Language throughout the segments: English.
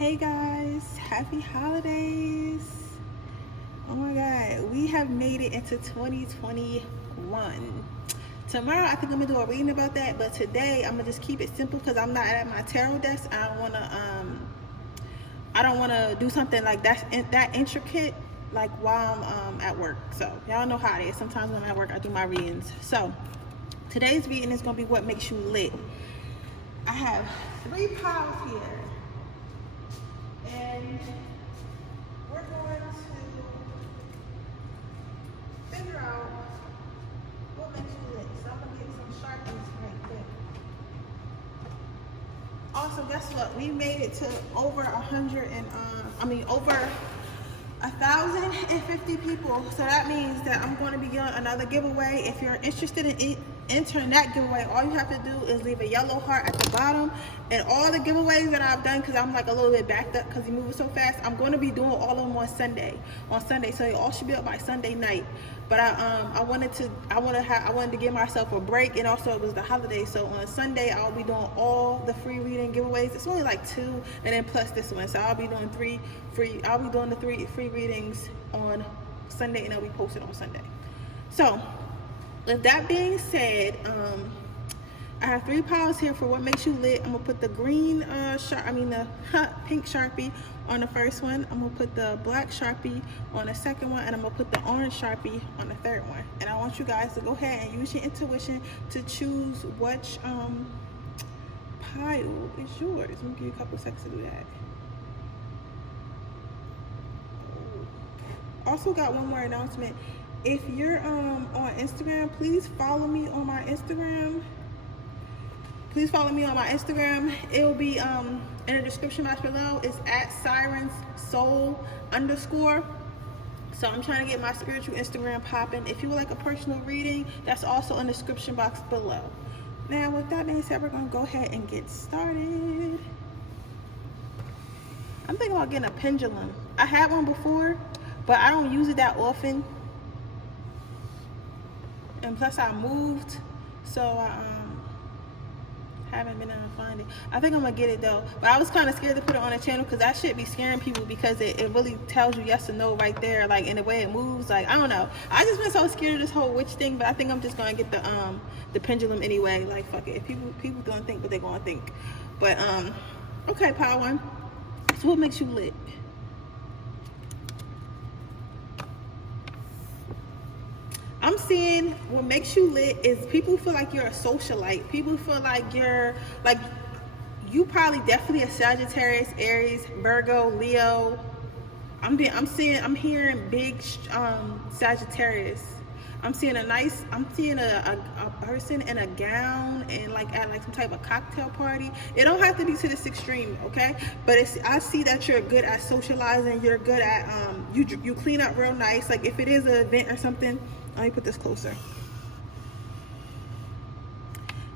Hey guys, happy holidays. Oh my god, we have made it into 2021. Tomorrow I think I'm gonna do a reading about that, but today I'm gonna just keep it simple because I'm not at my tarot desk. I don't wanna do something like that intricate like while I'm at work. So y'all know how it is. Sometimes when I'm at work I do my readings. So today's reading is gonna be what makes you lit. I have 3 piles here. And we're going to figure out what makes you lit. So I'm going to get some Sharpies right quick. Also, guess what? We made it to over 1,050 people. So that means that I'm going to be doing another giveaway. If you're interested in entering that giveaway, all you have to do is leave a yellow heart at the bottom. And all the giveaways that I've done, because I'm like a little bit backed up because you're moving so fast, I'm going to be doing all of them on Sunday. So you all should be up by Sunday night. But I wanted to give myself a break, and also it was the holiday. So on Sunday I'll be doing all the free reading giveaways. It's only like 2, and then plus this one. So I'll be doing the 3 free readings on Sunday, and they'll be posted on Sunday. So with that being said, I have 3 piles here for what makes you lit. I'm gonna put the green the pink Sharpie on the first one. I'm gonna put the black Sharpie on the second one, and I'm gonna put the orange Sharpie on the third one. And I want you guys to go ahead and use your intuition to choose which pile is yours. Let me give you a couple seconds to do that. Also got one more announcement. If you're on Instagram, please follow me on my Instagram. It will be in the description box below. It's at Siren's Soul _. So I'm trying to get my spiritual Instagram popping. If you would like a personal reading, that's also in the description box below. Now with that being said, we're gonna go ahead and get started. I'm thinking about getting a pendulum. I had one before, but I don't use it that often. And plus I moved, so I haven't been able to find it. I think I'm gonna get it though, but I was kind of scared to put it on the channel because that shit be scaring people, because it really tells you yes or no right there, like in the way it moves. Like I don't know, I just been so scared of this whole witch thing, but I think I'm just gonna get the pendulum anyway. Like fuck it, if people gonna think what they gonna think. But okay, pile 1. So what makes you lit? I'm seeing what makes you lit is people feel like you're a socialite. People feel like you probably definitely a Sagittarius, Aries, Virgo, Leo. I'm hearing big Sagittarius. I'm seeing a person in a gown and like at like some type of cocktail party. It don't have to be to this extreme, okay? But I see that you're good at socializing. You're good at you clean up real nice. Like if it is an event or something. Let me put this closer.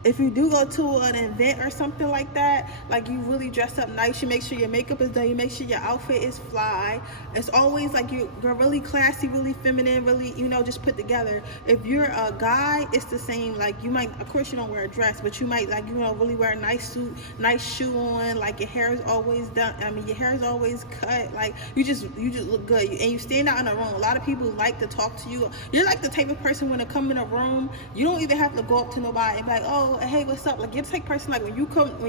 If you do go to an event or something like that, like you really dress up nice, you make sure your makeup is done, you make sure your outfit is fly. It's always like you're really classy, really feminine, really, just put together. If you're a guy, it's the same. Like you might, of course you don't wear a dress, but you might really wear a nice suit, nice shoe on, like your hair is always done. Your hair is always cut. Like you just look good, and you stand out in a room. A lot of people like to talk to you. You're like the type of person when they come in a room, you don't even have to go up to nobody and be like, oh, hey, what's up? Like you're the type of person, like when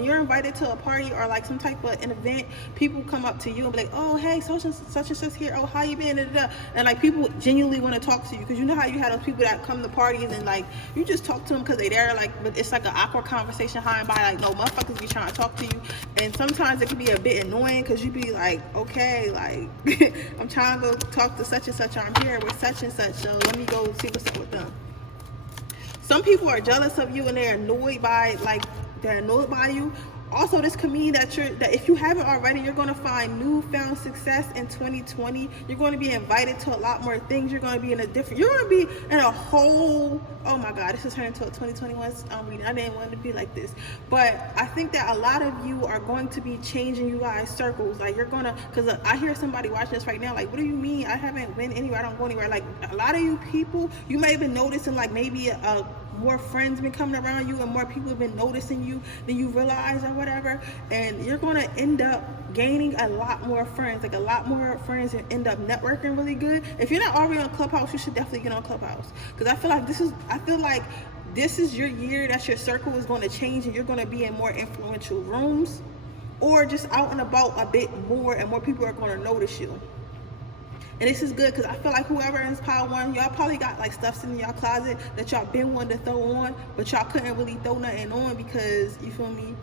you're invited to a party or like some type of an event, people come up to you and be like, oh, hey, such and such here, oh, how you been, and like people genuinely want to talk to you, because you know how you have those people that come to parties and like you just talk to them because they're there, like, but it's like an awkward conversation high and by, like no motherfuckers be trying to talk to you, and sometimes it can be a bit annoying because you be like, okay, like I'm trying to go talk to such and such, or I'm here with such and such, so let me go see what's up with them. Some people are jealous of you and they're annoyed by you. Also, this could mean that if you haven't already, you're going to find newfound success in 2020. You're going to be invited to a lot more things. You're going to be in a whole, oh my God, this is turning into a 2021 reading. I didn't want it to be like this. But I think that a lot of you are going to be changing you guys' circles. Like you're going to, because I hear somebody watching this right now, like, what do you mean? I haven't been anywhere. I don't go anywhere. Like a lot of you people, you may have been noticing like maybe more friends been coming around you and more people have been noticing you than you realize or whatever, and you're going to end up gaining a lot more friends, like a lot more friends, and end up networking really good. If you're not already on Clubhouse, you should definitely get on Clubhouse, because I feel like this is your year that your circle is going to change and you're going to be in more influential rooms or just out and about a bit more, and more people are going to notice you. And this is good, because I feel like whoever is Power One, y'all probably got like stuff in y'all closet that y'all been wanting to throw on, but y'all couldn't really throw nothing on because, you feel me,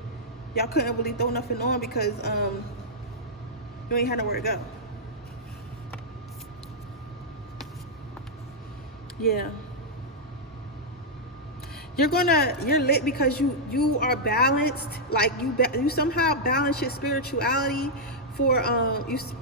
y'all couldn't really throw nothing on because you ain't had nowhere to go. Yeah. You're lit because you are balanced. Like you somehow balance your spirituality for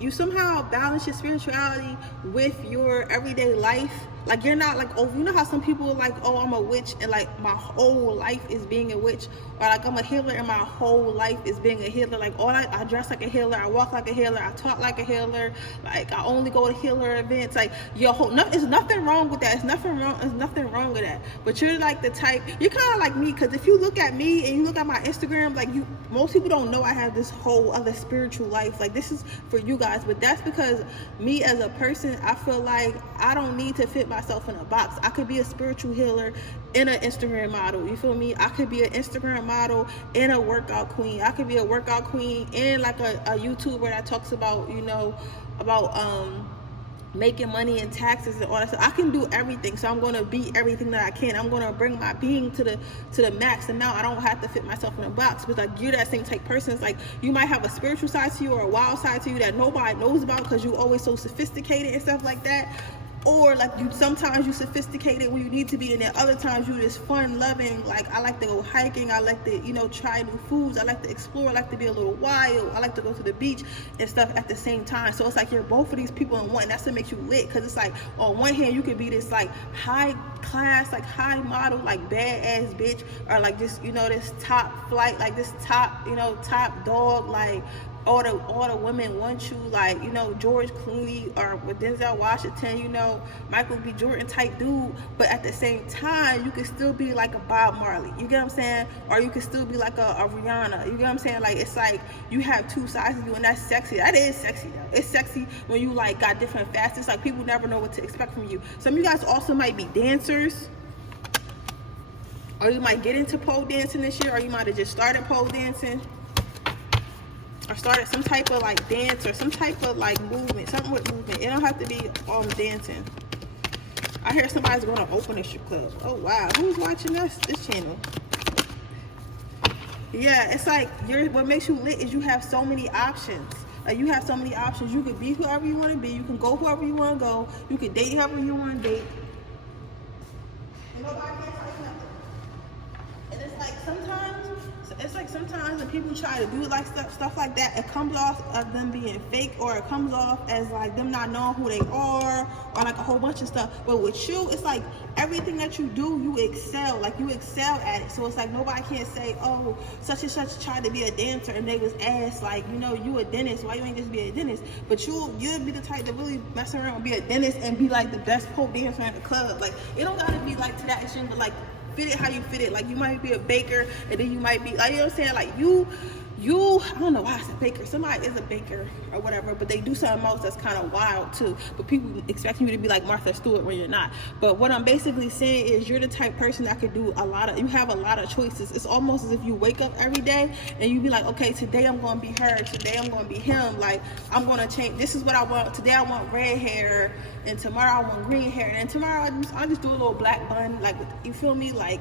you somehow balance your spirituality with your everyday life. Like you're not like, oh, you know how some people are like, oh, I'm a witch and like my whole life is being a witch, or like I'm a healer and my whole life is being a healer. Like I dress like a healer, I walk like a healer, I talk like a healer, like I only go to healer events. Like there's nothing wrong with that. There's nothing wrong with that. But you're like the type, you're kind of like me, because if you look at me and you look at my Instagram, like most people don't know I have this whole other spiritual life. Like this is for you guys, but that's because me as a person, I feel like I don't need to fit myself in a box. I could be a spiritual healer and an Instagram model. You feel me? I could be an Instagram model and a workout queen. I could be a workout queen and like a YouTuber that talks about, making money and taxes and all that stuff. I can do everything, so I'm going to be everything that I can. I'm going to bring my being to the max, and now I don't have to fit myself in a box. But like you're that same type person. It's like you might have a spiritual side to you or a wild side to you that nobody knows about because you're always so sophisticated and stuff like that. Or like sometimes you sophisticated when you need to be, and then other times you just fun loving. Like I like to go hiking, I like to try new foods, I like to explore, I like to be a little wild, I like to go to the beach and stuff at the same time. So it's like you're both of these people in one. That's what makes you lit, because it's like on one hand you could be this like high class, like high model, like badass bitch, or like just this top flight, like this top top dog, like all the women want you, like George Clooney or with Denzel Washington, Michael B. Jordan type dude. But at the same time, you can still be like a Bob Marley. You get what I'm saying? Or you can still be like a Rihanna. You get what I'm saying? Like it's like you have two sides of you, and that's sexy. That is sexy though. It's sexy when you like got different facets. Like people never know what to expect from you. Some of you guys also might be dancers, or you might get into pole dancing this year, or you might have just started pole dancing, or started some type of like dance or some type of like movement, something with movement. It don't have to be all dancing. I hear somebody's going to open a strip club. Oh wow, who's watching this channel? Yeah, it's like what makes you lit is you have so many options. You have so many options. You can be whoever you want to be. You can go whoever you want to go. You can date whoever you want to date. And nobody can tell you nothing. And it's like sometimes when people try to do like stuff like that, it comes off of them being fake, or it comes off as like them not knowing who they are, or like a whole bunch of stuff. But with you, it's like everything that you do, you excel. Like you excel at it. So it's like nobody can say, oh, such and such tried to be a dancer and they was ass. Like you a dentist. Why you ain't just be a dentist? But you'll be the type to really mess around and be a dentist and be like the best pole dancer in the club. Like it don't gotta be like to that extent, but like fit it how you fit it. Like you might be a baker, and then you might be like, you know what I'm saying? Like you I don't know why I said baker. Somebody is a baker or whatever, but they do something else that's kind of wild too. But people expect you to be like Martha Stewart when you're not. But what I'm basically saying is you're the type of person that could do you have a lot of choices. It's almost as if you wake up every day and you be like, okay, today I'm going to be her. Today I'm going to be him. Like I'm going to change. This is what I want. Today I want red hair, and tomorrow I want green hair, and tomorrow I just do a little black bun. Like, you feel me? Like,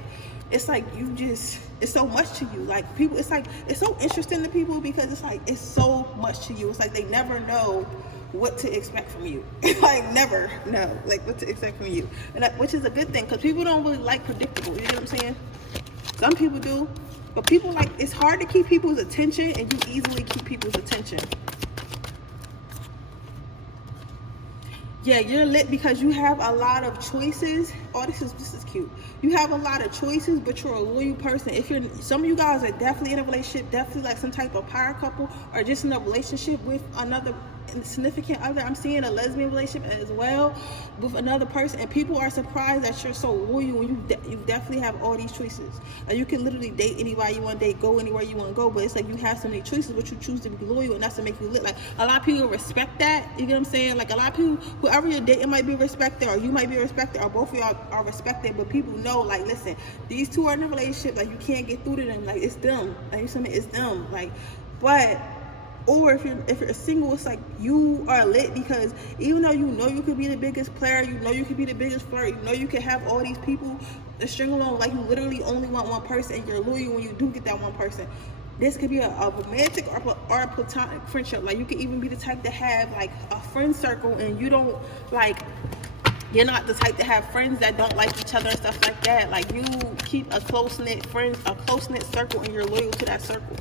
it's like it's so much to you. Like people, it's like it's so interesting to people because it's like it's so much to you. It's like they never know what to expect from you. Like never know like what to expect from you, and which is a good thing, because people don't really like predictable. You know what I'm saying? Some people do, but people like, it's hard to keep people's attention, and you easily keep people's attention. Yeah, you're lit because you have a lot of choices. Oh, this is cute. You have a lot of choices, but you're a loyal person. Some of you guys are definitely in a relationship, definitely like some type of power couple, or just in a relationship with another significant other. I'm seeing a lesbian relationship as well with another person, and people are surprised that you're so loyal when you definitely have all these choices. Like, you can literally date anybody you want to date, go anywhere you want to go, but it's like you have so many choices, but you choose to be loyal, and that's what make you lit. Like, a lot of people respect that. You get what I'm saying? Like, a lot of people, whoever you're dating might be respected, or you might be respected, or both of y'all are respected, but people know, like, listen, these two are in a relationship, like, you can't get through to them. Like, it's them. Like, you know, it's them. Like, but, or if you're single, it's like you are lit because even though you know you could be the biggest player, you know you could be the biggest flirt, you know you can have all these people to string along, like you literally only want one person and you're loyal when you do get that one person. This could be a romantic or a platonic friendship. Like, you could even be the type to have like a friend circle, and you don't like, you're not the type to have friends that don't like each other and stuff like that. Like, you keep a close-knit circle, and you're loyal to that circle.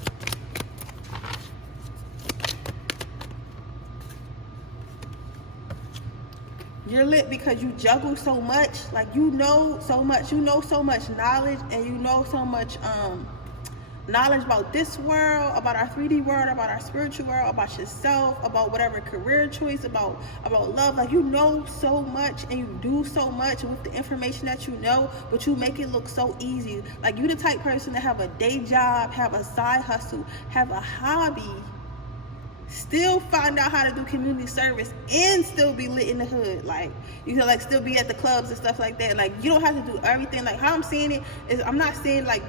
You're lit because you juggle so much. Like, you know so much knowledge, and you know so much knowledge about this world, about our 3D world, about our spiritual world, about yourself, about whatever career choice, about love. Like, you know so much, and you do so much with the information that you know, but you make it look so easy. Like, you the type person to have a day job, have a side hustle, have a hobby, still find out how to do community service, and still be lit in the hood. Like, you can like still be at the clubs and stuff like that. Like, you don't have to do everything. Like, how I'm saying it is, I'm not saying like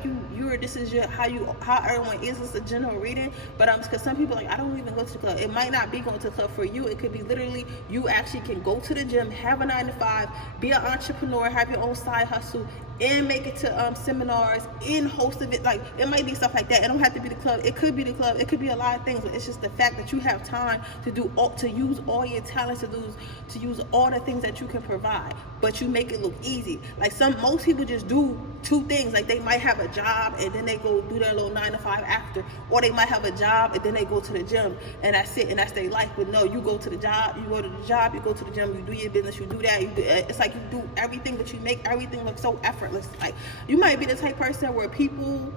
this is how everyone is. It's a general reading, but because some people like, I don't even go to the club. It might not be going to the club for you. It could be literally you actually can go to the gym, have a 9 to 5, be an entrepreneur, have your own side hustle, and make it to seminars, and host of it. Like, it might be stuff like that. It don't have to be the club. It could be the club. It could be a lot of things, but it's just the fact that you have time to use all your talents, to use all the things that you can provide, but you make it look easy. Like, most people just do 2 things. Like, they might have a job and then they go do their little 9 to 5 after, or they might have a job and then they go to the gym, and that's it, and that's their life. But no, you go to the job, you go to the gym, you do your business, you do that. It's like you do everything, but you make everything look so effortless. Like, you might be the type person where people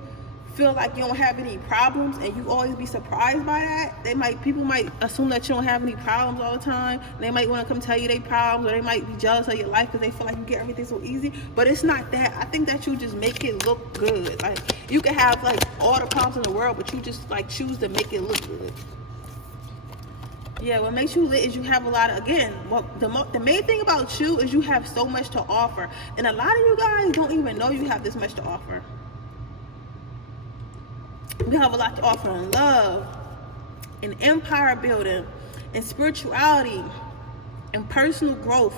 feel like you don't have any problems, and you always be surprised by that. People might assume that you don't have any problems all the time. They might want to come tell you their problems, or they might be jealous of your life because they feel like you get everything so easy. But it's not that. I think that you just make it look good. Like, you can have like all the problems in the world, but you just like choose to make it look good. Yeah, what makes you lit is you have a lot of, again, the main thing about you is you have so much to offer, and a lot of you guys don't even know you have this much to offer. We have a lot to offer in love, in empire building, in spirituality, in personal growth,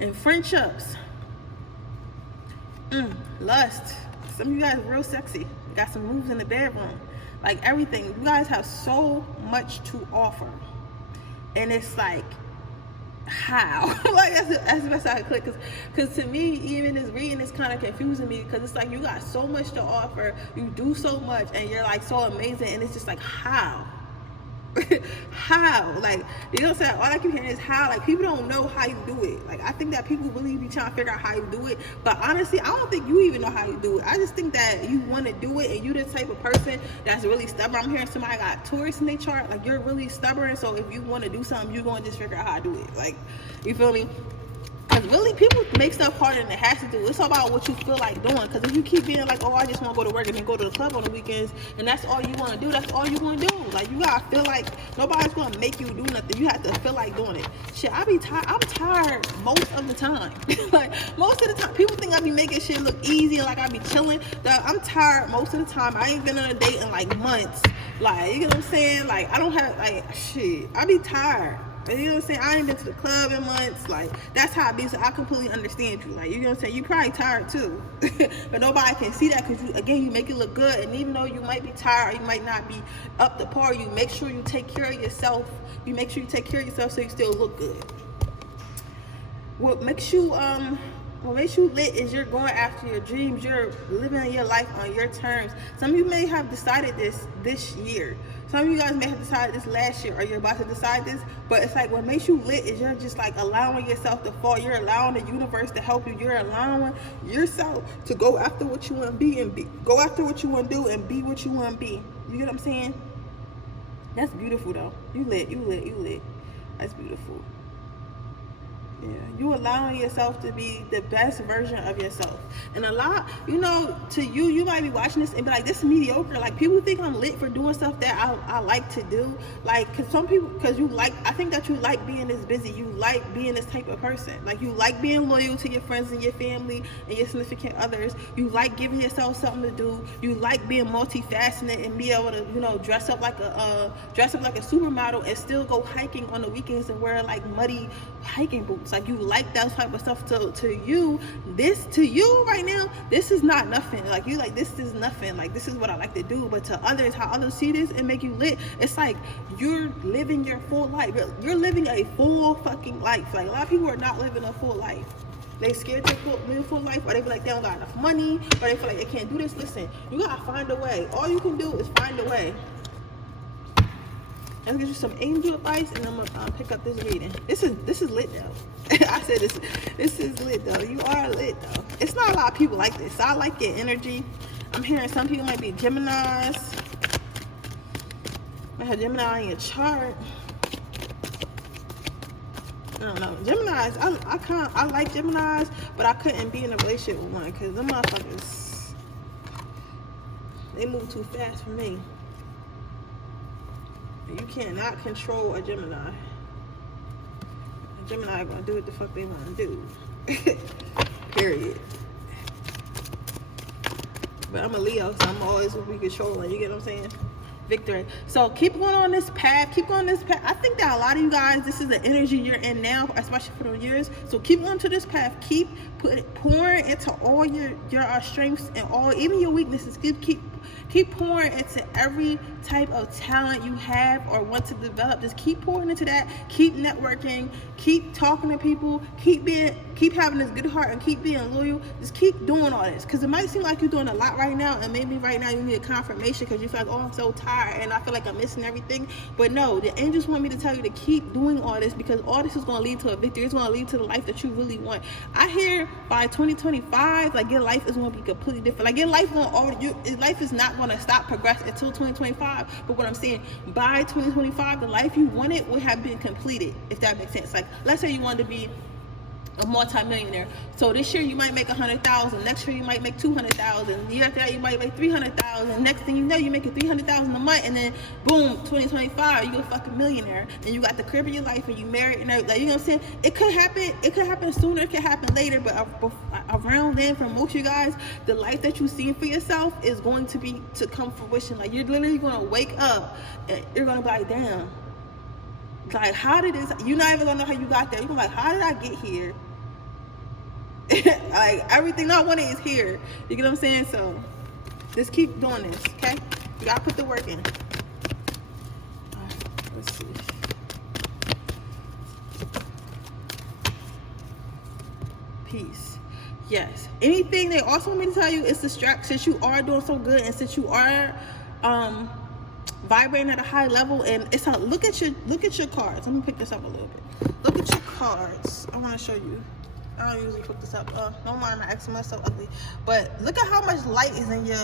in friendships, lust. Some of you guys are real sexy. You got some moves in the bedroom. Like, everything. You guys have so much to offer. And it's like, how? Like, that's the best I could click, because to me, even this reading is kind of confusing me, because it's like you got so much to offer, you do so much, and you're like so amazing, and it's just like, how? How? Like, you know what I'm saying? All I keep hearing is how. Like, people don't know how you do it. Like, I think that people really be trying to figure out how you do it, but honestly, I don't think you even know how you do it. I just think that you want to do it, and you the type of person that's really stubborn. I'm hearing somebody got Taurus in their chart. Like, you're really stubborn, so if you want to do something, you're going to just figure out how to do it. Like, you feel me? Because really, people make stuff harder than it has to do. It's all about what you feel like doing. Because if you keep being like, oh, I just want to go to work and then go to the club on the weekends, and that's all you want to do, that's all you want to do. Like, you got to feel like nobody's going to make you do nothing. You have to feel like doing it. Shit, I'm tired most of the time. Like, most of the time, people think I be making shit look easy and like I be chilling. I'm tired most of the time. I ain't been on a date in like months. Like, you know what I'm saying? Like, I don't have, like, shit, I be tired. You know what I'm saying? I ain't been to the club in months. Like, that's how I be. So I completely understand you. Like, you know what I'm saying? You probably tired too. But nobody can see that because, you make it look good. And even though you might be tired, or you might not be up to par, you make sure you take care of yourself. You make sure you take care of yourself so you still look good. What makes you lit is you're going after your dreams. You're living your life on your terms. Some of you may have decided this year. Some of you guys may have decided this last year, or you're about to decide this, but it's like what makes you lit is you're just like allowing yourself to fall. You're allowing the universe to help you. You're allowing yourself to go after what you want to be, and go after what you want to do, and be what you want to be. You get what I'm saying? That's beautiful though. You lit. That's beautiful. Yeah, you allowing yourself to be the best version of yourself. And a lot, you know, to you, you might be watching this and be like, this is mediocre. Like, people think I'm lit for doing stuff that I like to do. Like, cause some people, cause you like, I think that you like being this busy. You like being this type of person. Like, you like being loyal to your friends and your family and your significant others. You like giving yourself something to do. You like being multifaceted and be able to, you know, dress up like a supermodel and still go hiking on the weekends and wear like muddy hiking boots. Like, you like that type of stuff. To you right now, this is not nothing. Like, you like, this is nothing. Like, this is what I like to do. But to others, how others see this and make you lit, it's like you're living your full life. You're living a full fucking life. Like, a lot of people are not living a full life. They scared to live a full life, or they feel like they don't got enough money, or they feel like they can't do this. Listen, you gotta find a way. All you can do is find a way. I'm gonna get you some angel advice, and I'm gonna pick up this reading. This is lit though. I said this is lit though. You are lit though. It's not a lot of people like this. So I like your energy. I'm hearing some people might be Geminis. I have Gemini in your chart. I don't know. Geminis, I like Geminis, but I couldn't be in a relationship with one because them motherfuckers, they move too fast for me. You cannot control a Gemini. A Gemini gonna do what the fuck they want to do. Period. But I'm a Leo, so I'm always will be controlling. You get what I'm saying? Victory. So keep going on this path. Keep going this path. I think that a lot of you guys, this is the energy you're in now, especially for the years. So keep going to this path. Keep pouring into all your strengths and all, even your weaknesses. Keep pouring into every type of talent you have or want to develop. Just keep pouring into that. Keep networking. Keep talking to people. Keep having this good heart and keep being loyal. Just keep doing all this, because it might seem like you're doing a lot right now, and maybe right now you need a confirmation because you feel like, oh, I'm so tired and I feel like I'm missing everything. But no, the angels want me to tell you to keep doing all this, because all this is going to lead to a victory. It's going to lead to the life that you really want. I hear by 2025, like, your life is going to be completely different. Like, your life is not going to stop progressing until 2025. But what I'm saying, by 2025, the life you wanted will have been completed, if that makes sense. Like, let's say you wanted to be a multimillionaire. So this year you might make 100,000. Next year you might make 200,000. The year after that you might make 300,000. Next thing you know, you making 300,000 a month, and then boom, 2025 you a fucking millionaire, and you got the crib of your life, and you married, and like, you know what I'm saying? It could happen. It could happen sooner. It could happen later. But around then, for most of you guys, the life that you see for yourself is going to come fruition. Like, you're literally going to wake up and you're going to be like, damn. Like, how did this? You're not even gonna know how you got there. You're gonna be like, how did I get here? Like, everything I wanted is here. You get what I'm saying? So just keep doing this, okay? You gotta put the work in. All right, let's see. Peace. Yes. Anything they also want me to tell you is since you are doing so good, and since you are vibrating at a high level, and it's a look at your cards. Let me pick this up a little bit. Look at your cards. I want to show you. I don't usually pick this up. Don't mind my eczema, it's so ugly. But look at how much light is in your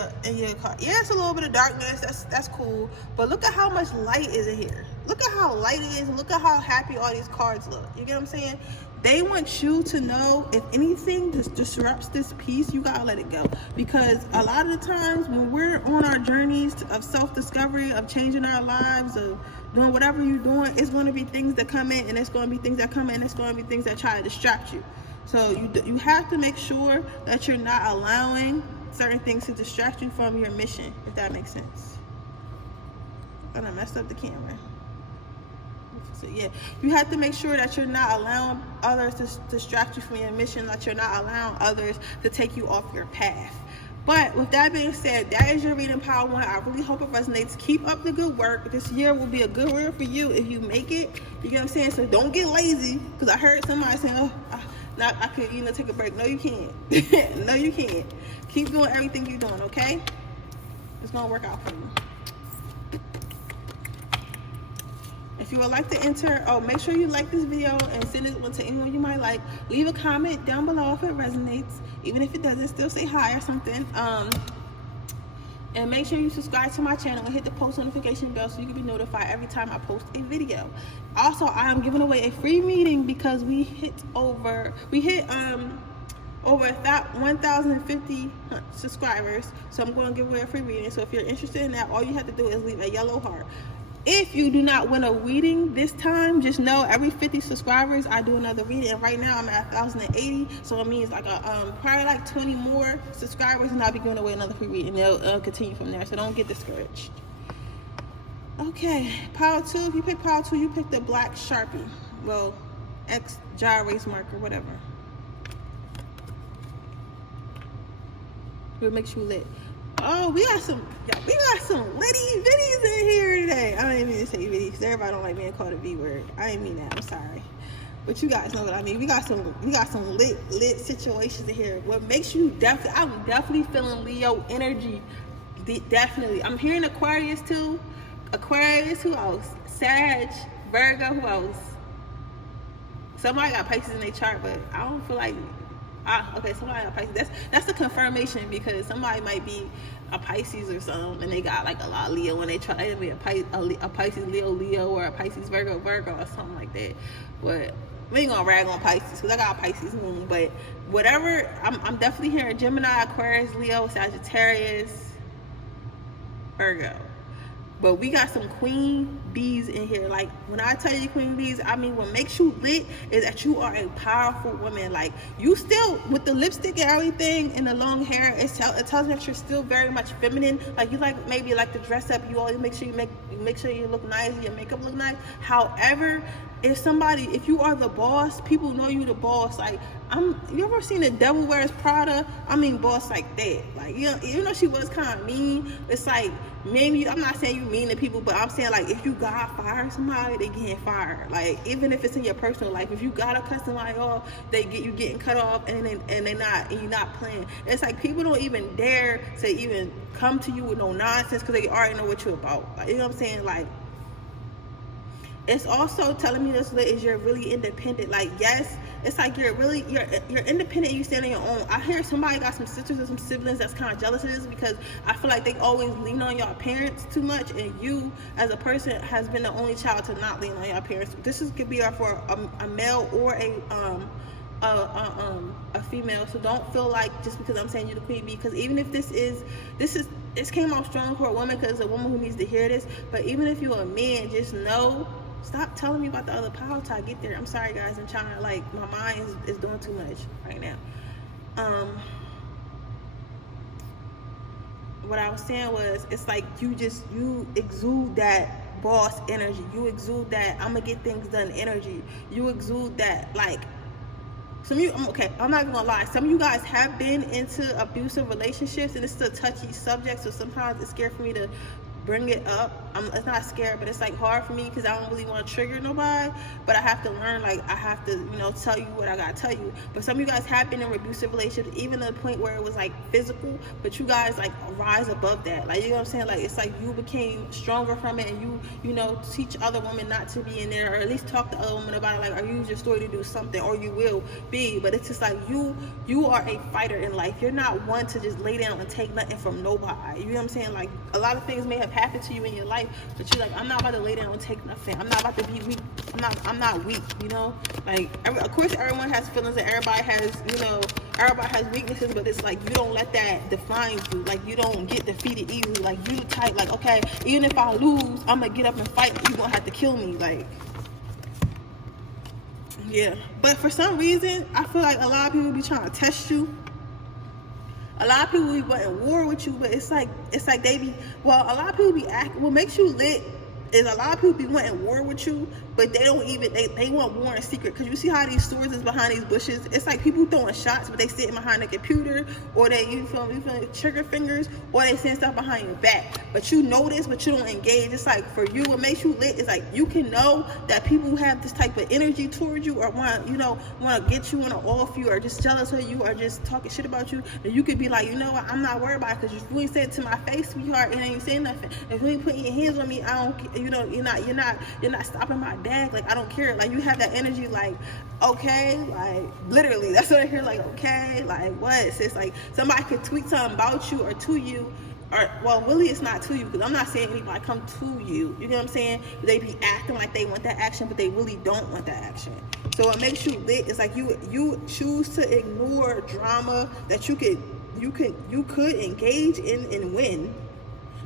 card. Yeah, it's a little bit of darkness. That's cool. But look at how much light is in here. Look at how light it is. Look at how happy all these cards look. You get what I'm saying? They want you to know, if anything disrupts this peace, you gotta let it go. Because a lot of the times when we're on our journeys of self-discovery, of changing our lives, of doing whatever you're doing, it's going to be things that come in, and it's going to be things that come in, and it's going to be things that try to distract you. So you have to make sure that you're not allowing certain things to distract you from your mission, if that makes sense. I done messed up the camera. So yeah, you have to make sure that you're not allowing others to distract you from your mission, that you're not allowing others to take you off your path. But with that being said, that is your reading, Power One. I really hope it resonates. Keep up the good work. This year will be a good year for you if you make it. You get what I'm saying? So don't get lazy, because I heard somebody saying, oh, I could take a break. No, you can't. No, you can't. Keep doing everything you're doing, okay? It's going to work out for you. If you would like to enter, make sure you like this video and send it to anyone you might like. Leave a comment down below if it resonates. Even if it doesn't, still say hi or something. And make sure you subscribe to my channel and hit the post notification bell so you can be notified every time I post a video. Also, I am giving away a free reading because we hit over 1,050 subscribers. So I'm going to give away a free reading. So if you're interested in that, all you have to do is leave a yellow heart. If you do not win a reading this time, just know every 50 subscribers I do another reading. And right now I'm at 1,080, so it means like probably like 20 more subscribers, and I'll be giving away another free reading. It'll continue from there, so don't get discouraged. Okay, Power 2. If you pick Power 2, you pick the black Sharpie. Well, X dry erase marker, whatever. It makes you lit. Oh, we got some litty bitties in here today. I don't even mean to say bitty because everybody don't like being called a V word. I didn't mean that. I'm sorry, but you guys know what I mean. We got some lit situations in here. What makes you I'm definitely feeling Leo energy. Definitely. I'm hearing Aquarius too. Aquarius, who else? Sag, Virgo, who else? Somebody got Pisces in their chart, but I don't feel like. Okay, somebody got Pisces. That's a confirmation because somebody might be a Pisces or something, and they got like a lot of Leo when they try to be a Pisces Leo or a Pisces Virgo or something like that. But we ain't gonna rag on Pisces because I got a Pisces moon. But whatever, I'm definitely hearing Gemini, Aquarius, Leo, Sagittarius, Virgo. But we got some queen bees in here. Like, when I tell you queen bees, I mean, what makes you lit is that you are a powerful woman. Like, you still, with the lipstick and everything and the long hair, it tells me that you're still very much feminine. Like, you like, maybe like to dress up. You always make sure you look nice, your makeup look nice. However, if you are the boss, people know you the boss. Like, you ever seen The Devil Wears Prada? I mean, boss like that. Like, even though she was kind of mean, it's like, maybe, I'm not saying you mean to people, but I'm saying, like, if you gotta fire somebody, they getting fired. Like, even if it's in your personal life, if you gotta cut somebody off, you getting cut off, and you're not playing. It's like, people don't even dare to even come to you with no nonsense because they already know what you're about. Like, you know what I'm saying? Like, it's also telling me this lit is you're really independent. Like, yes, it's like you're independent and you stand on your own. I hear somebody got some sisters or some siblings that's kind of jealous of this because I feel like they always lean on y'all parents too much, and you as a person has been the only child to not lean on your parents. This could be for a male or a female. So don't feel like just because I'm saying you the queen bee, because even if this came out strong for a woman because it's a woman who needs to hear this. But even if you're a man, just know. Stop telling me about the other power till I get there. I'm sorry, guys. I'm trying to, like, my mind is doing too much right now. What I was saying was, it's like you exude that boss energy. You exude that I'm gonna get things done energy. You exude that, like, I'm not even gonna lie. Some of you guys have been into abusive relationships, and it's a touchy subject, so sometimes it's scary for me to bring it up. It's not scared, but it's like hard for me because I don't really want to trigger nobody, but I have to learn, like, I have to, tell you what I gotta tell you. But some of you guys have been in abusive relationships, even to the point where it was like physical, but you guys like rise above that. Like, you know what I'm saying? Like, it's like you became stronger from it, and you teach other women not to be in there, or at least talk to other women about it, like, or use your story to do something, or you will be. But it's just like you are a fighter in life. You're not one to just lay down and take nothing from nobody. You know what I'm saying? Like, a lot of things may have happened to you in your life, but you're like, I'm not about to lay down and take nothing. I'm not about to be weak. I'm not weak, like, of course everyone has feelings, and everybody has weaknesses, but it's like you don't let that define you. Like, you don't get defeated easily. Like, you type, like, okay, even if I lose, I'm gonna get up and fight. You're gonna have to kill me. Like, yeah. But for some reason, I feel like a lot of people be trying to test you. A lot of people be wanting war with you, but it's like they be, a lot of people be what makes you lit is a lot of people be wanting war with you, but they don't even, they want war in secret. Because you see how these swords is behind these bushes? It's like people throwing shots, but they sitting behind the computer, or they, you feel trigger fingers, or they saying stuff behind your back. But you know this, but you don't engage. It's like, for you, what makes you lit is like, you can know that people who have this type of energy towards you, or want to get you, want to off you, or just jealous of you, or just talking shit about you, and you could be like, you know what, I'm not worried about it, because if you ain't saying it to my face, sweetheart, it ain't saying nothing. If you ain't putting your hands on me, I don't, you're not stopping my bag. Like, I don't care. Like, you have that energy, like, okay, like, literally, that's what I hear. Like, okay, like, what? So it's like somebody could tweet something about you or to you, or, well, really it's not to you, because I'm not saying anybody come to you. You get what I'm saying? They be acting like they want that action, but they really don't want that action. So what makes you lit is like you choose to ignore drama that you could engage in and win,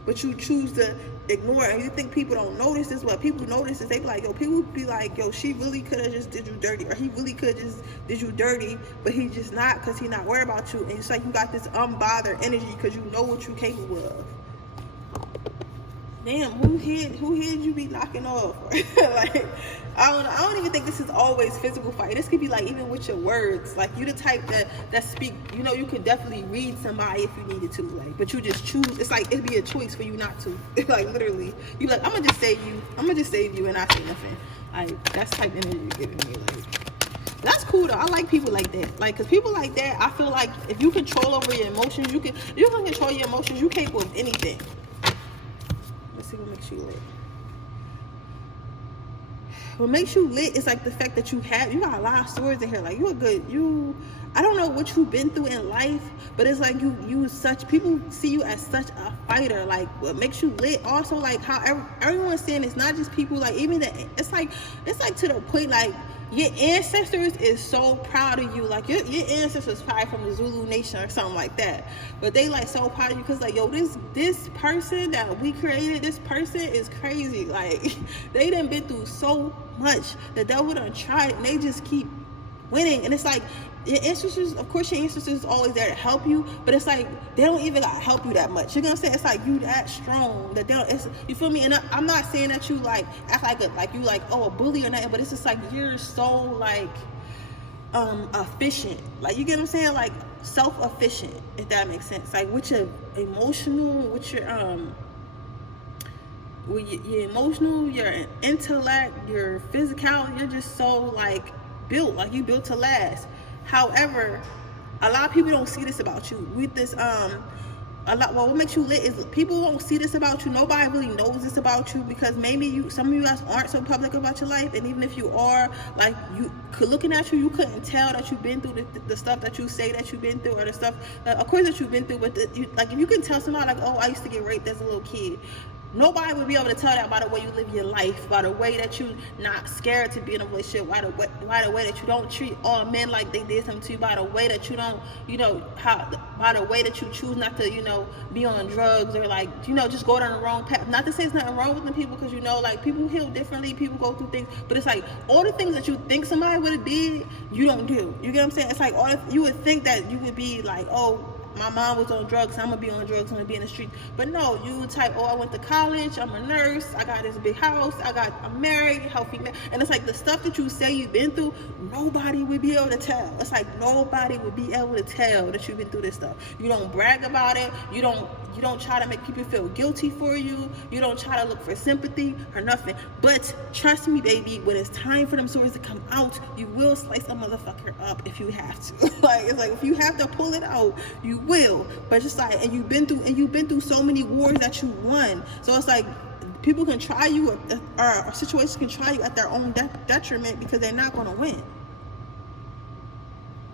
but you choose to ignore it. And you think people don't notice this. What people notice is they be like, yo, people be like, yo, she really could have just did you dirty, or he really could have just did you dirty, but he just not, because he not worried about you. And it's like you got this unbothered energy because you know what you're capable of. Damn, who head you be knocking off? Like, I don't even think this is always physical fight. This could be like even with your words. Like, you the type that speak, you know, you could definitely read somebody if you needed to, like, but you just choose. It's like it'd be a choice for you not to. Like, literally, you like, I'm gonna just save you and not say nothing. Like, that's the type of energy you're giving me. Like, that's cool though. I like people like that. Like, cause people like that, I feel like if you control over your emotions, you can control your emotions. You capable of anything. Let's see what makes you lit. What makes you lit is like the fact that you got a lot of stories in here. Like, I don't know what you've been through in life, but it's like people see you as such a fighter. Like, what makes you lit also, like how everyone's saying, it's not just people, like even that, it's like to the point, like your ancestors is so proud of you. Like your ancestors probably from the Zulu nation or something like that, but they like so proud of you because like, yo, this person that we created, this person is crazy. Like, they done been through so much. The devil done tried and they just keep winning. And it's like, your ancestors, of course your ancestors is always there to help you, but it's like they don't even gotta help you that much. You know what I'm saying? It's like you that strong that they don't, you feel me? And I'm not saying that you like act like you like, oh, a bully or nothing, but it's just like you're so like efficient. Like, you get what I'm saying? Like self-efficient, if that makes sense. Like with your emotional, with your emotional, your intellect, your physical, you're just so like built, like you built to last. However, a lot of people don't see this about you. With this, what makes you lit is people won't see this about you. Nobody really knows this about you because maybe some of you guys aren't so public about your life, and even if you are, like, looking at you, you couldn't tell that you've been through the stuff that you say that you've been through, or the stuff, of course, that you've been through. But like, if you can tell somebody like, oh, I used to get raped as a little kid. Nobody would be able to tell that by the way you live your life, by the way that you're not scared to be in a relationship, by the way that you don't treat all men like they did something to you, by the way that you don't, by the way that you choose not to, be on drugs or like, just go down the wrong path. Not to say there's nothing wrong with them people, because like people heal differently, people go through things, but it's like all the things that you think somebody would have did, you don't do. You get what I'm saying? It's like you would think that you would be like, oh, my mom was on drugs, I'm gonna be on drugs, I'm gonna be in the street. But no, you type, oh, I went to college, I'm a nurse, I got this big house, I'm married, healthy man. And it's like the stuff that you say you've been through, nobody would be able to tell. It's like nobody would be able to tell that you've been through this stuff. You don't brag about it, you don't try to make people feel guilty for you, you don't try to look for sympathy or nothing. But trust me, baby, when it's time for them stories to come out, you will slice a motherfucker up if you have to. Like, it's like if you have to pull it out, you will. But just like, and you've been through so many wars that you won. So it's like people can try you, or situations can try you at their own detriment, because they're not going to win.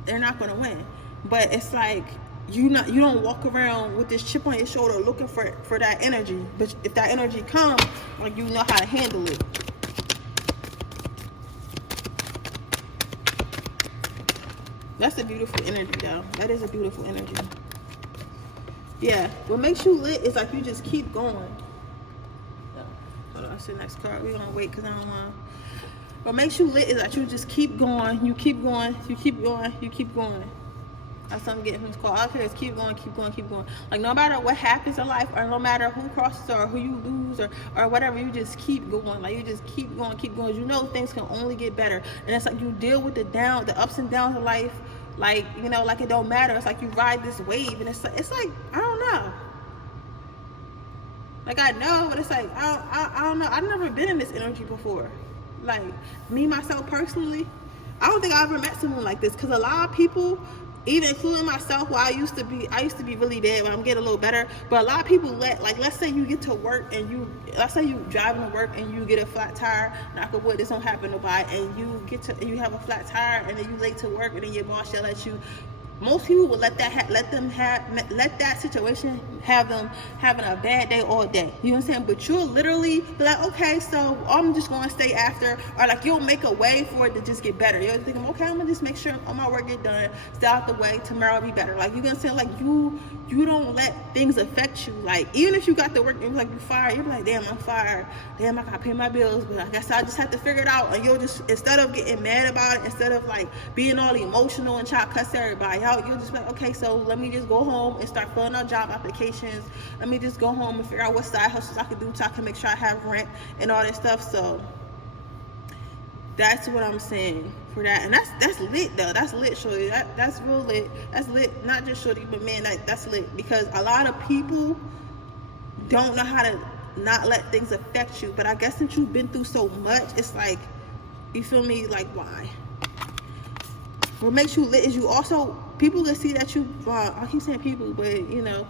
They're not going to win. But it's like you don't walk around with this chip on your shoulder looking for that energy. But if that energy comes, like, you know how to handle it. That's a beautiful energy, though. That is a beautiful energy. Yeah, what makes you lit is like you just keep going. Hold on, that's the next card. We're gonna wait because I don't want. What makes you lit is that you just keep going. You keep going. You keep going. You keep going. That's what I'm getting from this call. All I care is keep going, keep going, keep going. Like, no matter what happens in life, or no matter who crosses or who you lose or whatever, you just keep going. Like, you just keep going, keep going. You know things can only get better. And it's like you deal with the ups and downs of life. Like, like it don't matter. It's like you ride this wave, and it's like I don't know. Like, I know, but it's like I don't know. I've never been in this energy before. Like, me myself personally, I don't think I ever met someone like this. Because a lot of people, even including myself, I used to be really bad, but I'm getting a little better. But a lot of people let's say you get to work and let's say you driving to work and you get a flat tire. Knock on wood, this don't happen to nobody. And you have a flat tire, and then you late to work, and then your boss yell at you. Most people will let that situation have them having a bad day all day. You know what I'm saying? But you'll literally be like, okay, so I'm just going to stay after, or like you'll make a way for it to just get better. You'll think, okay, I'm gonna just make sure all my work get done, stay out the way, tomorrow will be better. Like, you gonna say, like, you don't let things affect you. Like, even if you got the work and like you fired, you'll be like, damn, I'm fired, damn, I gotta pay my bills, but I guess I just have to figure it out. And you'll just, instead of getting mad about it, instead of like being all emotional and try to cuss everybody out, you'll just be like, okay, so let me just go home and start filling out job applications. Let me just go home and figure out what side hustles I can do so I can make sure I have rent and all that stuff. So that's what I'm saying for that. And that's lit though. That's lit, shorty. That's real lit. That's lit, not just shorty, but man, that's lit. Because a lot of people don't know how to not let things affect you. But I guess since you've been through so much, it's like, you feel me, like, why? What makes you lit is you also, people can see that you, I keep saying people, but you know,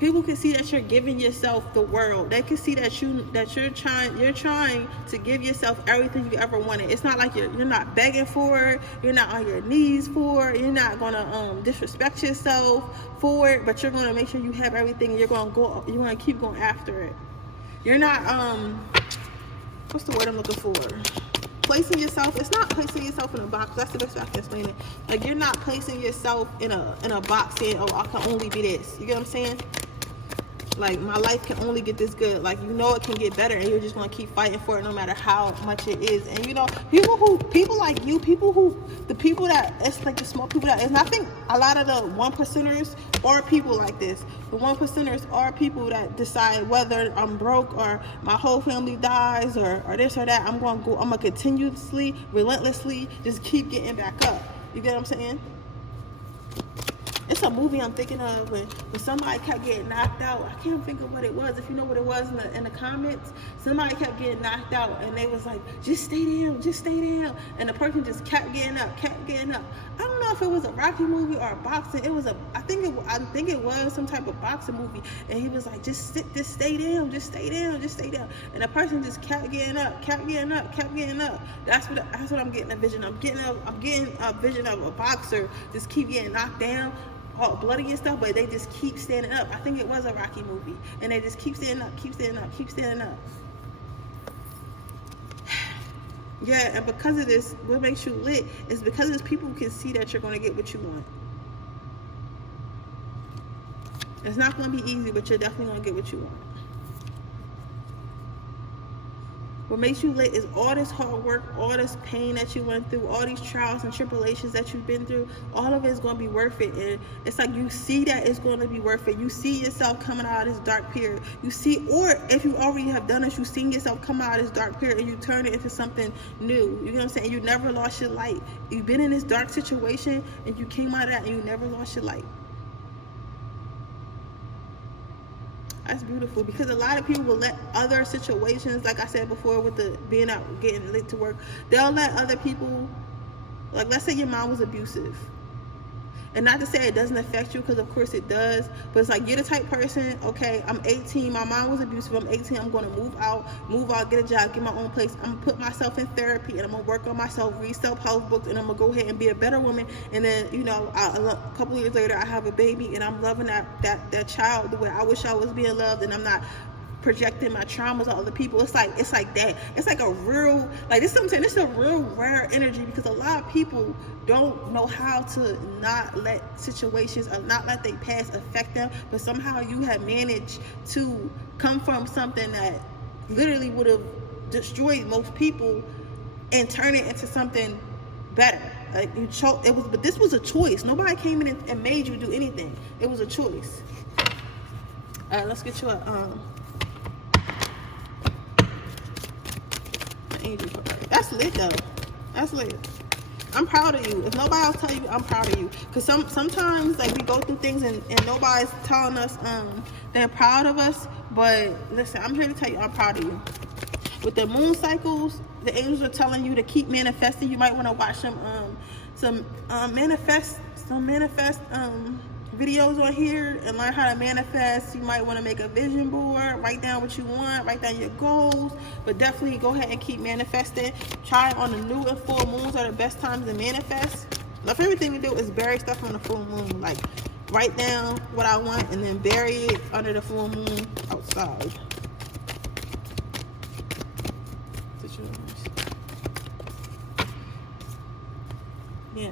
people can see that you're giving yourself the world. They can see that you're trying to give yourself everything you ever wanted. It's not like you're not begging for it, you're not on your knees for it, you're not gonna disrespect yourself for it, but you're gonna make sure you have everything, and you're gonna keep going after it. You're not what's the word I'm looking for? Placing yourself, it's not placing yourself in a box. That's the best way I can explain it. Like, you're not placing yourself in a box saying, oh, I can only be this. You get what I'm saying? Like, my life can only get this good. Like, you know it can get better, and you're just gonna keep fighting for it no matter how much it is. And you know, people like you, the people that, it's like the small people that, and I think a lot of the 1%ers are people like this. The 1%ers are people that decide whether I'm broke or my whole family dies or this or that. I'm gonna continuously, relentlessly just keep getting back up. You get what I'm saying? It's a movie I'm thinking of when somebody kept getting knocked out. I can't think of what it was. If you know what it was in the comments, somebody kept getting knocked out, and they was like, just stay down, just stay down. And the person just kept getting up, kept getting up. I don't know if it was a Rocky movie or a boxing. I think it was some type of boxing movie. And he was like, just stay down, just stay down, just stay down. And the person just kept getting up, kept getting up, kept getting up. That's what I'm getting a vision. I'm getting a vision of a boxer just keep getting knocked down, all bloody and stuff, but they just keep standing up. I think it was a Rocky movie, and they just keep standing up, keep standing up, keep standing up. Yeah, and because of this, what makes you lit is because of this, people can see that you're going to get what you want. It's not going to be easy, but you're definitely going to get what you want. What makes you lit is all this hard work, all this pain that you went through, all these trials and tribulations that you've been through, all of it is going to be worth it. And it's like you see that it's going to be worth it. You see yourself coming out of this dark period. You see, or if you already have done this, you've seen yourself come out of this dark period and you turn it into something new. You know what I'm saying? You never lost your light. You've been in this dark situation and you came out of that and you never lost your light. That's beautiful, because a lot of people will let other situations, like I said before with the being out, getting late to work, they'll let other people, like let's say your mom was abusive. And not to say it doesn't affect you, because of course it does, but it's like you're the type person, okay, I'm 18, my mom was abusive, I'm 18, I'm going to move out, get a job, get my own place, I'm going to put myself in therapy, and I'm going to work on myself, read self-help books, and I'm going to go ahead and be a better woman. And then, you know, a couple of years later, I have a baby, and I'm loving that child the way I wish I was being loved, and I'm not projecting my traumas on other people. It's like that. It's like a real, like this is what I'm saying, it's a real rare energy, because a lot of people don't know how to not let situations or not let their past affect them, but somehow you have managed to come from something that literally would have destroyed most people and turn it into something better. Like but this was a choice. Nobody came in and made you do anything. It was a choice. All right, let's get you a angel card. That's lit though. That's lit. I'm proud of you. If nobody else tell you, I'm proud of you. Because sometimes like we go through things and nobody's telling us they're proud of us. But listen, I'm here to tell you I'm proud of you. With the moon cycles, the angels are telling you to keep manifesting. You might want to watch some manifest videos on here and learn how to manifest. You might want to make a vision board, write down what you want, write down your goals, but definitely go ahead and keep manifesting. Try on the new and full moons are the best times to manifest. My favorite thing to do is bury stuff on the full moon. Like write down what I want, and then bury it under the full moon outside. Yeah.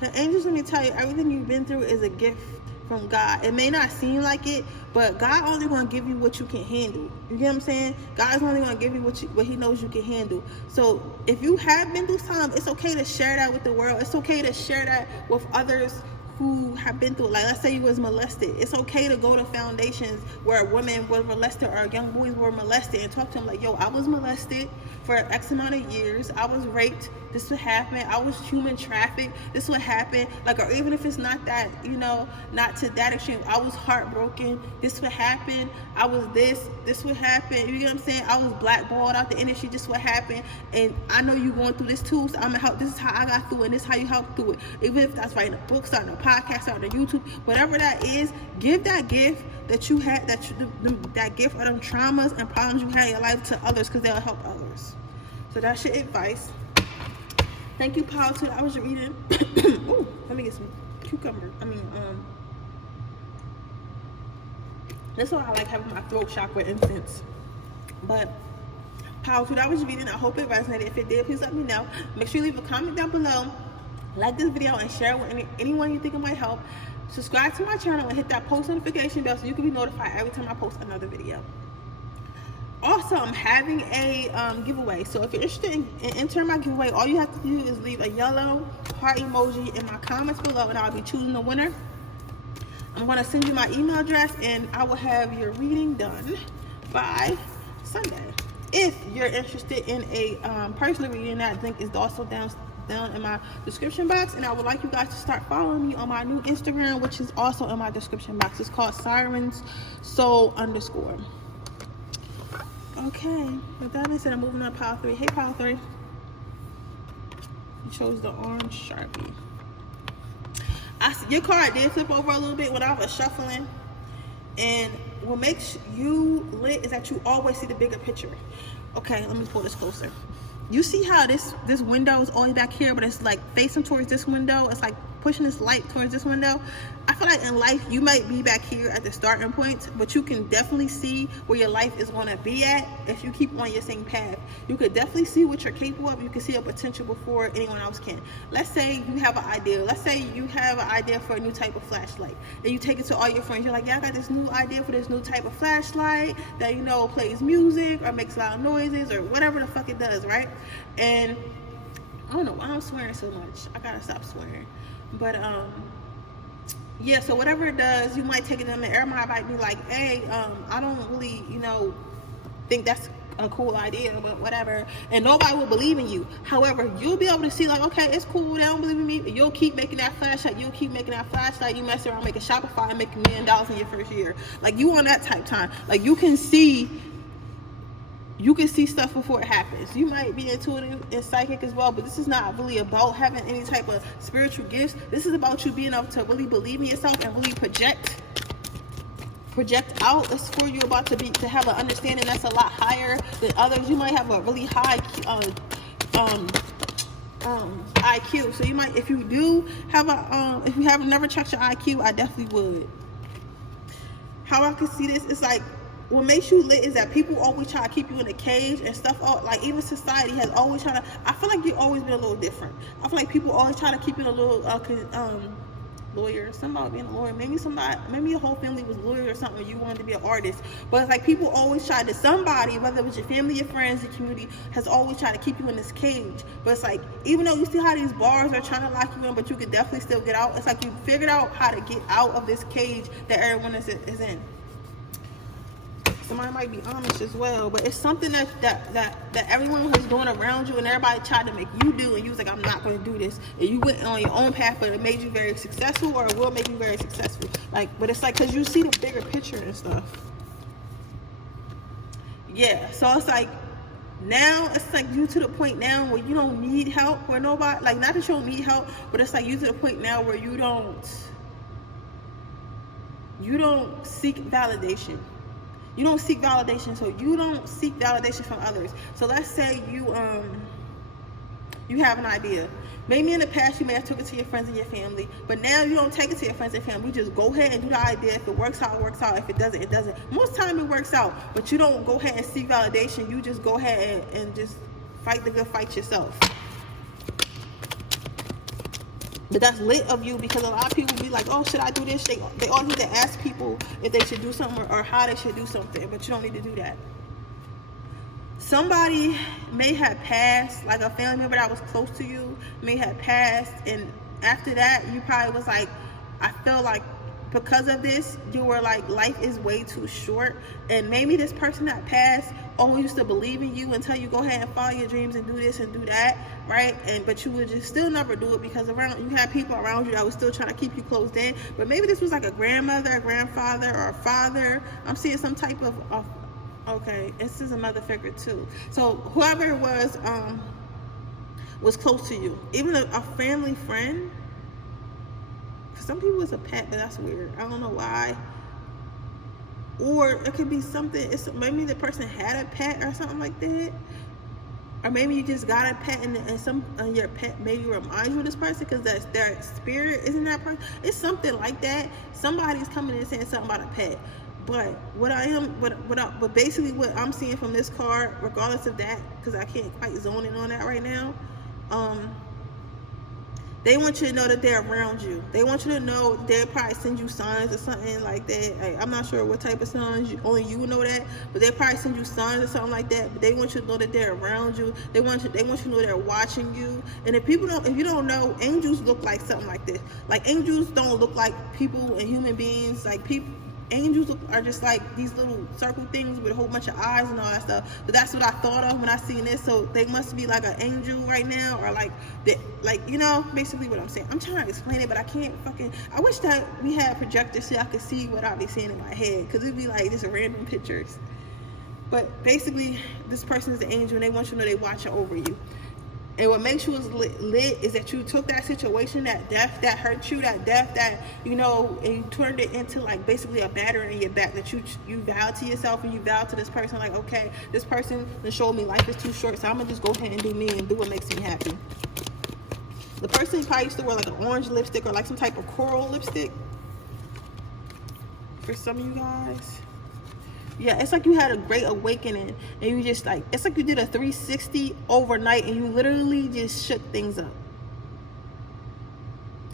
The angels, let me tell you, everything you've been through is a gift from God. It may not seem like it, but God only going to give you what you can handle. You get what I'm saying? God's only going to give you what he knows you can handle. So if you have been through time, it's okay to share that with the world. It's okay to share that with others who have been through it. Like, let's say you was molested. It's okay to go to foundations where women were molested or young boys were molested and talk to them like, yo, I was molested for X amount of years. I was raped. This would happen. I was human trafficked. This would happen. Like, or even if it's not that, not to that extreme. I was heartbroken. This would happen. I was this would happen. You get what I'm saying? I was blackballed out the industry. This would happen. And I know you're going through this too, so I'm gonna help. This is how I got through it, and this is how you help through it. Even if that's writing a book, starting a podcast, starting a YouTube, whatever that is, give that gift that you had, that gift of them traumas and problems you had in your life to others, because they'll help others. So that's your advice. Thank you, Paul, too. I was reading. Ooh, let me get some cucumber. That's why I like having my throat chakra incense. But Paul, too, I was reading. I hope it resonated. If it did, please let me know. Make sure you leave a comment down below. Like this video and share it with anyone you think it might help. Subscribe to my channel and hit that post notification bell so you can be notified every time I post another video. Also, I'm having a giveaway. So if you're interested in entering my giveaway, all you have to do is leave a yellow heart emoji in my comments below, and I'll be choosing the winner. I'm going to send you my email address, and I will have your reading done by Sunday. If you're interested in a personal reading, that link is also down in my description box, and I would like you guys to start following me on my new Instagram, which is also in my description box. It's called Siren's Soul _ Okay, with that being said, I'm moving on to pile 3. Hey, pile 3. You chose the orange Sharpie. Your card did flip over a little bit when I was shuffling, and what makes you lit is that you always see the bigger picture. Okay, let me pull this closer. You see how this window is always back here, but it's like facing towards this window. It's like pushing this light towards this window. I feel like in life you might be back here at the starting point, but you can definitely see where your life is going to be at if you keep on your same path. You could definitely see what you're capable of. You can see your potential before anyone else can. Let's say you have an idea. Let's say you have an idea for a new type of flashlight, and you take it to all your friends. You're like, yeah, I got this new idea for this new type of flashlight that plays music or makes loud noises or whatever the fuck it does, right? And I don't know why I'm swearing so much. I gotta stop swearing. But yeah, so whatever it does, you might take it in the air. Might be like, hey, I don't really, think that's a cool idea, but whatever. And nobody will believe in you. However, you'll be able to see like, okay, it's cool. They don't believe in me. You'll keep making that flashlight. You'll keep making that flashlight. You mess around, making Shopify and make $1 million in your first year. Like, you on that type time. Like, you can see stuff before it happens. You might be intuitive and psychic as well, but this is not really about having any type of spiritual gifts. This is about you being able to really believe in yourself and really project out. It's for you about to have an understanding that's a lot higher than others. You might have a really high IQ. So you might, if you do have if you have never checked your IQ, I definitely would. How I can see this is like, what makes you lit is that people always try to keep you in a cage and stuff. Like, even society has always tried to. I feel like you've always been a little different. I feel like people always try to keep you in a little lawyer. Somebody being a lawyer. Maybe your whole family was lawyers or something. You wanted to be an artist, but it's like people always try to. Somebody, whether it was your family, your friends, your community, has always tried to keep you in this cage. But it's like, even though you see how these bars are trying to lock you in, but you could definitely still get out. It's like you figured out how to get out of this cage that everyone is in. Somebody might be Amish as well, but it's something that everyone was doing around you, and everybody tried to make you do, and you was like, I'm not going to do this, and you went on your own path, but it made you very successful, or it will make you very successful. Like, but it's like, because you see the bigger picture and stuff. Yeah, so it's like, now it's like you to the point now where you don't need help, where nobody, like, not that you don't need help, but it's like you to the point now where you don't seek validation. You don't seek validation, so you don't seek validation from others. So let's say you You have an idea. Maybe in the past you may have took it to your friends and your family, but now you don't take it to your friends and family. You just go ahead and do the idea. If it works out, it works out. If it doesn't, it doesn't. Most time it works out, but you don't go ahead and seek validation. You just go ahead and just fight the good fight yourself. But that's lit of you, because a lot of people be like, oh, should I do this? They all need to ask people if they should do something or how they should do something, but you don't need to do that. Somebody may have passed, like a family member that was close to you may have passed, and after that you probably was like, I feel like because of this you were like, life is way too short. And maybe this person that passed always used to believe in you and tell you go ahead and follow your dreams and do this and do that, right? But you would just still never do it because around you had people around you that was still trying to keep you closed in. But maybe this was like a grandmother, a grandfather, or a father. I'm seeing some type of okay, this is another figure too. So whoever it was close to you, even a family friend. For some people it's a pet, but that's weird. I don't know why. Or it could be something. Maybe the person had a pet or something like that. Or maybe you just got a pet and your pet maybe reminds you of this person because that's their spirit. Isn't that person? It's something like that. Somebody's coming in and saying something about a pet. But but basically what I'm seeing from this card, regardless of that, because I can't quite zone in on that right now, they want you to know that they're around you. They want you to know they'll probably send you signs or something like that. I'm not sure what type of signs, only you know that, but they probably send you signs or something like that. But they want you to know that they're around you. They want you to know they're watching you. And if you don't know, angels look like something like this. Like angels don't look like people and human beings. Like angels are just like these little circle things with a whole bunch of eyes and all that stuff. But that's what I thought of when I seen this. So they must be like an angel right now, or basically what I'm saying. I'm trying to explain it, but I can't I wish that we had projectors so I could see what I be seeing in my head, because it'd be like just random pictures. But basically this person is an angel and they want you to know they watching over you. And what makes you lit is that you took that situation, that death that hurt you, that death that, and you turned it into like basically a battery in your back, that you vowed to yourself and you vowed to this person, like, okay, this person that showed me life is too short, so I'm going to just go ahead and do me and do what makes me happy. The person probably used to wear like an orange lipstick or like some type of coral lipstick. For some of you guys. Yeah, it's like you had a great awakening and you just like, it's like you did a 360 overnight and you literally just shook things up.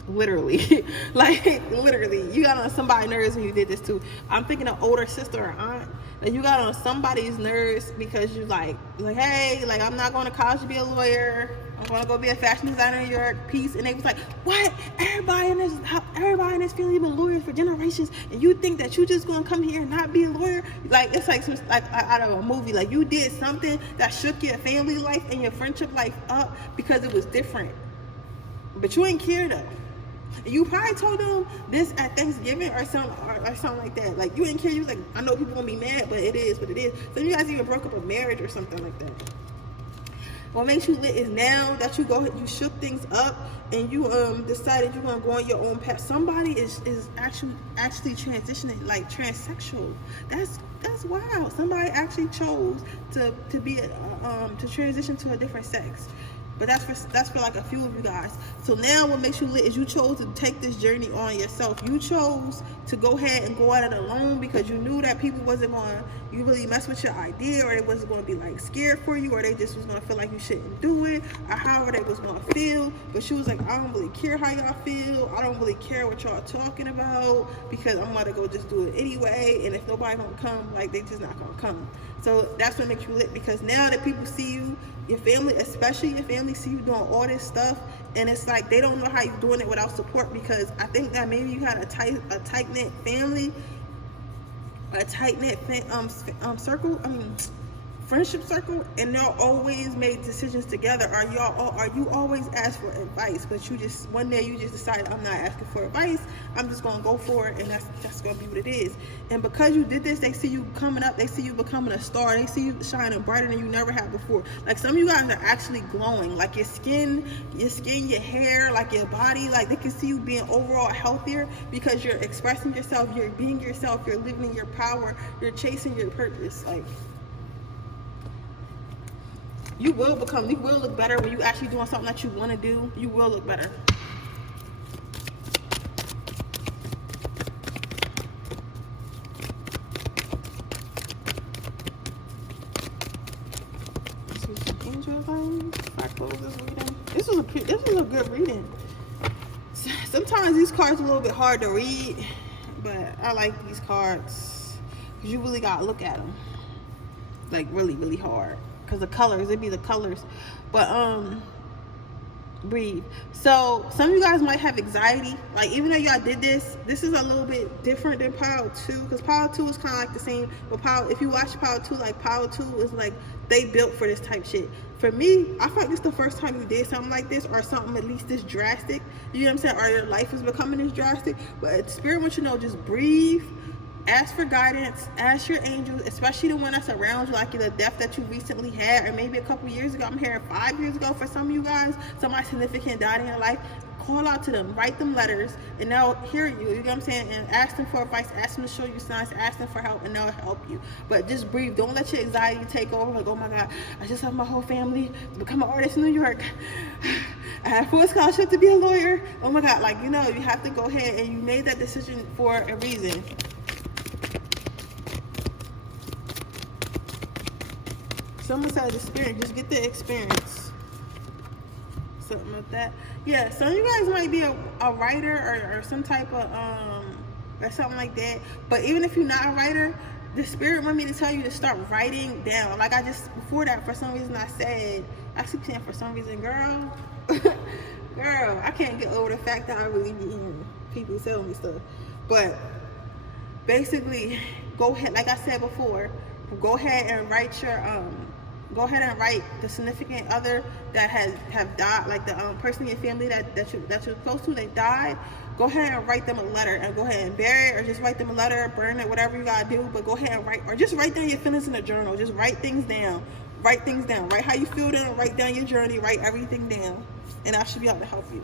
Literally. Literally. You got on somebody's nerves when you did this too. I'm thinking of older sister or aunt. That you got on somebody's nerves because you like, hey, like I'm not going to college to be a lawyer. I'm going to go be a fashion designer in New York. Peace. And they was like, what? Everybody in this family been lawyers for generations, and you think that you just going to come here and not be a lawyer? Like, it's like out of a movie. Like, you did something that shook your family life and your friendship life up because it was different. But you ain't care though. You probably told them this at Thanksgiving or something like that. Like, you didn't care. You was like, I know people gonna be mad, but it is what it is. So you guys even broke up a marriage or something like that. What makes you lit is now that you shook things up and you decided you're gonna go on your own path. Somebody is actually transitioning, like transsexual. That's wild. Somebody actually chose to be to transition to a different sex. But that's for like a few of you guys. So now what makes you lit is you chose to take this journey on yourself. You chose to go ahead and go at it alone because you knew that people wasn't going to really mess with your idea, or they wasn't going to be like scared for you, or they just was going to feel like you shouldn't do it, or however they was going to feel. But she was like, I don't really care how y'all feel. I don't really care what y'all talking about because I'm going to go just do it anyway. And if nobody going to come, like they just not going to come. So that's what makes you lit, because now that people see you, your family, especially your family, see you doing all this stuff, and it's like they don't know how you're doing it without support, because I think that maybe you had a tight-knit family, a tight-knit friendship circle, and y'all always made decisions together, or you always ask for advice, but you just one day you just decided, I'm not asking for advice, I'm just gonna go for it, and that's gonna be what it is. And because you did this, they see you coming up, they see you becoming a star, they see you shining brighter than you never have before. Like, some of you guys are actually glowing, like your skin, your hair, like your body, like they can see you being overall healthier because you're expressing yourself, you're being yourself, you're living your power, you're chasing your purpose. Like, You will look better when you actually doing something that you want to do. You will look better. This was a good reading. Sometimes these cards are a little bit hard to read, but I like these cards because you really gotta look at them like really, really hard because the colors, it'd be the colors. But breathe. So some of you guys might have anxiety. Like even though y'all did this is a little bit different than Power 2 because Power 2 is kind of like the same. But if you watch Power 2, like Power 2 is like they built for this type shit. For me, I feel like this is the first time you did something like this or something at least this drastic. You know what I'm saying? Or your life is becoming this drastic. But Spirit wants you to know, just breathe. Ask for guidance, ask your angels, especially the one that's around you, like the death that you recently had, or maybe a couple years ago. I'm hearing 5 years ago for some of you guys, somebody significant died in your life. Call out to them, write them letters, and they'll hear you, you know what I'm saying? And ask them for advice, ask them to show you signs, ask them for help, and they'll help you. But just breathe. Don't let your anxiety take over. Like, oh my God, I just have my whole family to become an artist in New York. I have full scholarship to be a lawyer. Oh my God, like, you know, you have to go ahead, and you made that decision for a reason. Someone said the spirit, just get the experience. Something like that. Yeah, some of you guys might be a writer or some type of, or something like that. But even if you're not a writer, the spirit want me to tell you to start writing down. Like I just, before that, for some reason I said, actually saying for some reason, girl, girl, I can't get over the fact that I really be hearing people tell me stuff. But basically, go ahead, like I said before, go ahead and write your, go ahead and write the significant other that have died, like the person in your family that you're close to, they died. Go ahead and write them a letter and go ahead and bury it, or just write them a letter, burn it, whatever you gotta do. But go ahead and write, or just write down your feelings in a journal. Just write things down. Write things down. Write how you feel down. Write down your journey. Write everything down, and I should be able to help you.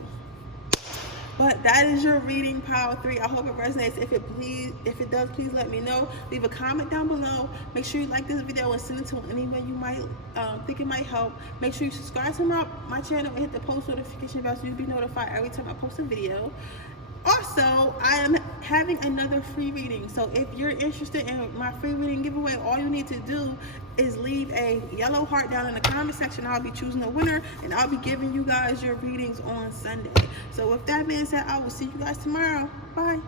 But that is your reading, Power 3. I hope it resonates. If it does, please let me know. Leave a comment down below. Make sure you like this video and send it to anyone you might think it might help. Make sure you subscribe to my channel and hit the post notification bell so you'll be notified every time I post a video. Also, I am having another free reading. So if you're interested in my free reading giveaway, all you need to do is leave a yellow heart down in the comment section. I'll be choosing a winner, and I'll be giving you guys your readings on Sunday. So with that being said, I will see you guys tomorrow. Bye.